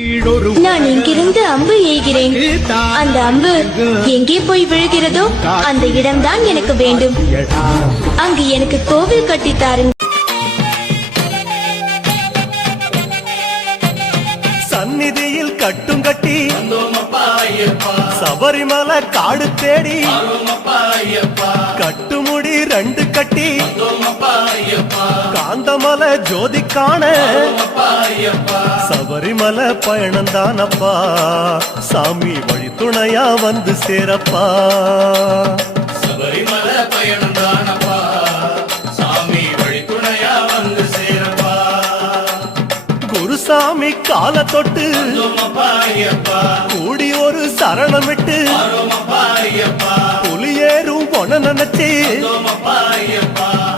நான் இங்கிருந்து அம்பு எய்கிறேன். அந்த அம்பு எங்கே போய் விழுகிறதோ அந்த இடம்தான் எனக்கு வேண்டும். அங்கு எனக்கு கோவில் கட்டித்தாருங்க. சந்நிதியில் கட்டும் கட்டி சபரிமலை காடு தேடி கட்டுமுடி ரெண்டு கட்டி காந்தமலை ஜோதி காண சபரிமலை பயணம் தானப்பா சாமி வழி துணையா வந்து சேரப்பா. சபரிமலை பயணம் தானப்பா சாமி வழி துணையா வந்து சேரப்பா. குருசாமி கால தொட்டு கூடி ஒரு சரணமிட்டு புலியேறும் பொன நினைச்சு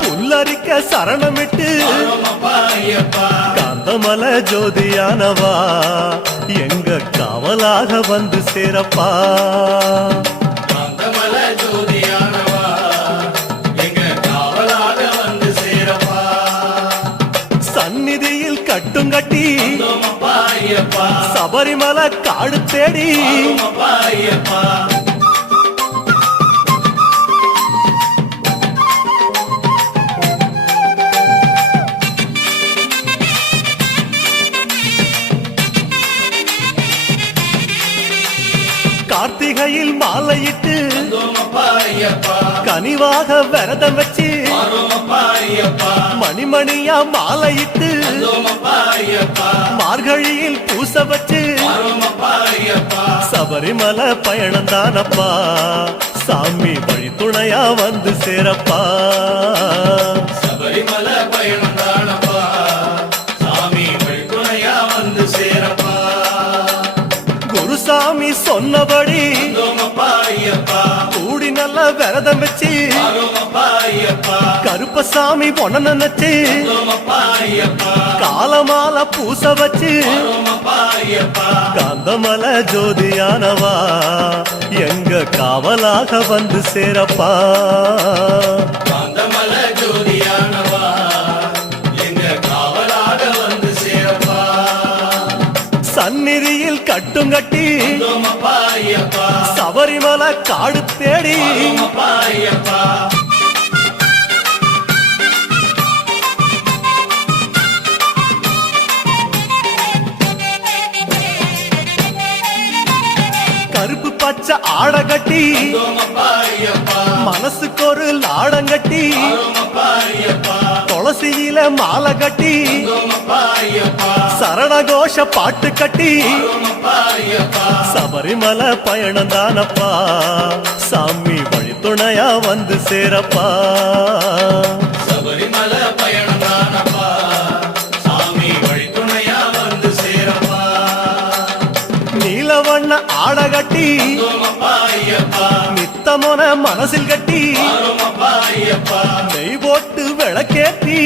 புல்லரிக்க சரணமிட்டு காந்தமலை ஜோதியானவா எங்க காவலாக வந்து சேரப்பா. காந்தமலை ஜோதியானவா எங்க காவலாக வந்து சேரப்பா. சந்நிதியில் கட்டும் கட்டி சபரிமலை காடு தேடி கார்த்திகையில் மாலையிட்டு கனிவாக விரதம் வச்சு மணிமணியா மாலையிட்டு மார்கழியில் பூச வச்சு சபரிமலை பயணம் தானப்பா சாமி வழி துணையா வந்து சேரப்பா. சபரிமலை பயணம் தானப்பா சாமி வழி துணையா வந்து சேரப்பா. குருசாமி சொன்னபடி கூடி நல்ல விரதம் வச்சு கருப்பசாமி பொண்ண நினைச்சு காலமால பூச வச்சு காந்தமலை ஜோதியானவா எங்க காவலாக வந்து சேரப்பா. காந்தமலை ஜோதியானவா எங்க காவலாக வந்து சேரப்பா. சந்நிதியில் கட்டும் கட்டி சபரிமலை காடு தேடி கருப்பு பச்சை ஆட கட்டி மனசுக்கு ஒரு லாடம் கட்டி துளசியில மாலை கட்டி சரணகோஷ பாட்டு கட்டி சபரிமலை பயணம் தானப்பா சாமி வழி துணையா வந்து சேரப்பா. சபரிமலை பயணம் தானப்பா சாமி வழி துணையா வந்து சேரப்பா. நீலவண்ண ஆட கட்டி நித்தமோன மனசில் கட்டி நெய் போட்டு விளக்கேத்தி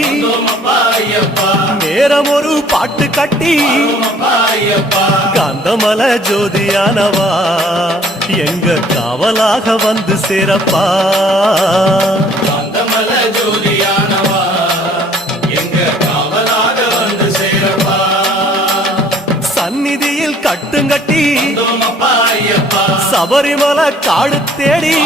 நேரம் ஒரு பாட்டு கட்டி காந்தமலை ஜோதியானவா எங்க காவலாக வந்து சேரப்பா. காந்தமலை ஜோதியானவா எங்க காவலாக வந்து சேரப்பா. சந்நிதியில் கட்டுங்கட்டி சபரிமலை காடு தேடி